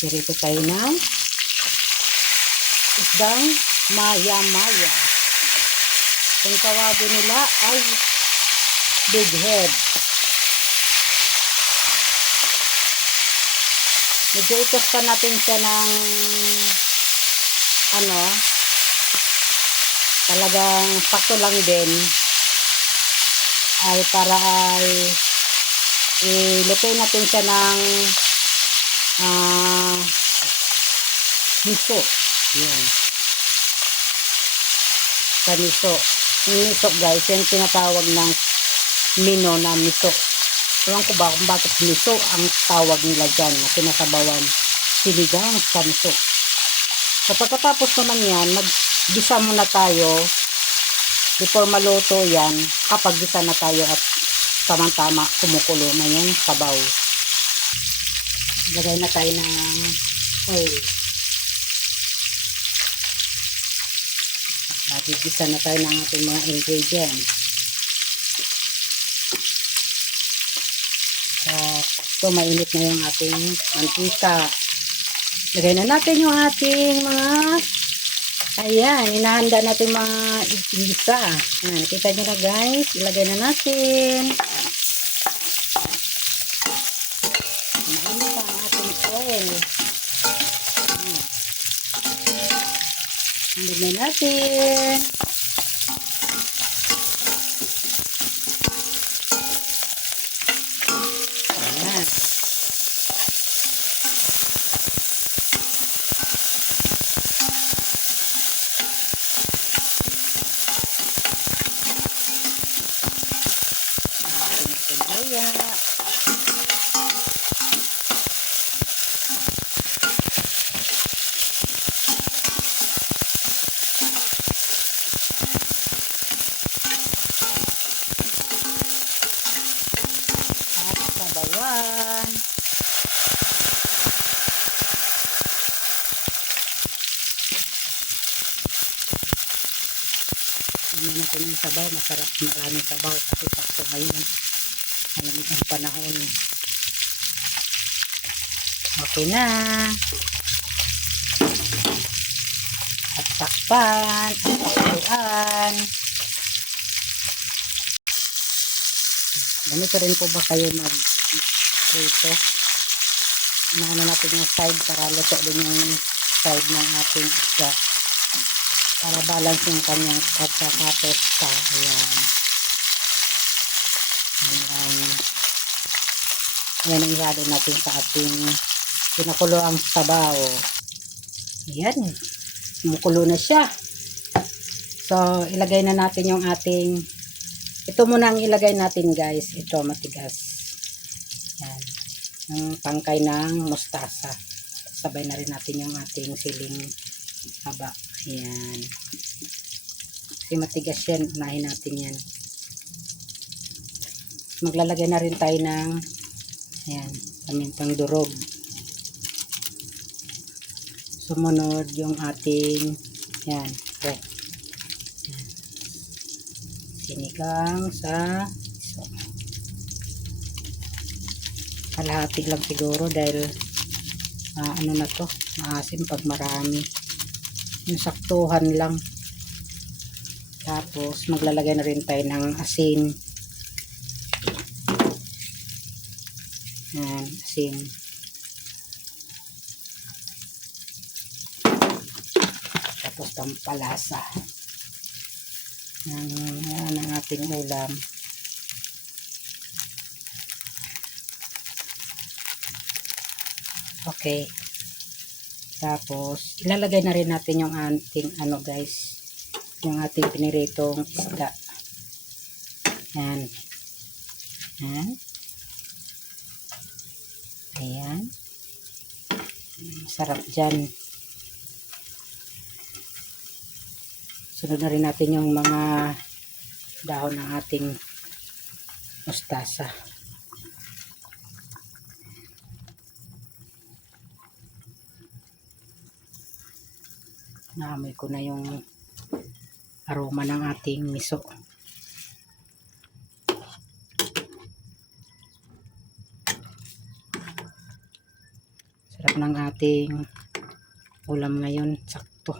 Dirito tayo ng isdang maya-maya. Ang tawagin nila ay big head. Medyo itos pa natin siya ng talagang sakto lang din ay para ay ilutuin natin siya ng miso. Yan. Sa miso. Yung miso guys, yung tinatawag ng mino na miso. Ewan ko ba kung bakit miso ang tawag nila dyan na pinasabawan. Sinigang sa miso. So pagkatapos naman yan, maggisa muna tayo before maluto yan. Kapag gisa na tayo at tamang-tama kumukulo na yung sabaw. Lagay na tayo ng oil. At gisa na tayo ng ating mga ingredients. So mainit na yung ating mantika. Lagay na natin yung ating mga inahanda natin mga igisa. Kita nyo na guys, ilagay na natin. Mainit ang ating oil. Ilagay na natin. Sabawan. Ano natin yung sabaw, masarap, maraming sabaw kasi sakto ngayon malamig ang panahon. Okay na. At takpan, at takpuan. Ganito rin po ba kayo mag-prito? Inaano natin yung side para luto din yung side ng ating isda. Para balance yung kanyang pagkakatosta. Ayan. Ayan ang ihalo natin sa ating pinakulo ang sabaw. Ayan. Kumukulo na siya. So, ilagay na natin yung ating ito muna ang ilagay natin guys. Ito matigas. Yan. Ang tangkay ng mustasa. Sabay na rin natin yung ating siling haba. Ayan. Kasi matigas yan. Unahin natin yan. Maglalagay na rin tayo ng ayan, pamintang durog. Sumunod yung ating ayan. Okay. Sinigang sa iso. Kalahati lang siguro dahil ano na to, maasim pag marami. Yung saktuhan lang. Tapos maglalagay na rin tayo ng asin. Yan, asin. Tapos pampalasa. Yan ang ating ulam. Okay. Tapos ilalagay na rin natin yung ating guys, yung ating piniritong isda. Yan. Yan. Ayan. Sarap dyan. Sunod na rin natin yung mga dahon ng ating mustasa. Naamoy ko na yung aroma ng ating miso. sarap ng ating ulam ngayon. Sakto.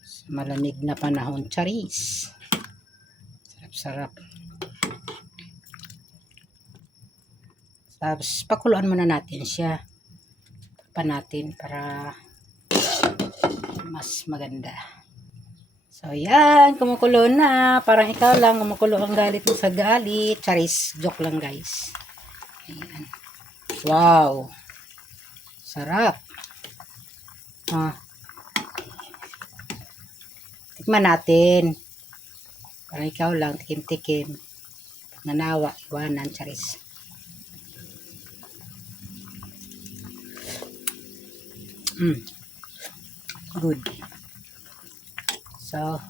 Sa malamig na panahon. Charis. Sarap-sarap. Tapos, pakuluan muna natin siya. Takpan natin para mas maganda. So, yan. Kumukulo na. Parang ikaw lang. Kumukulo ang galit mo sa galit. Charis. Joke lang, guys. Ayan. Wow. Sarap. Tikman natin. Parang ikaw lang. Tikim-tikim. Nanawa. Iwanan. Charis. Good. So,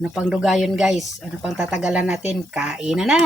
ano pang dugayon guys? Ano pang tatagalan natin? Kain na na!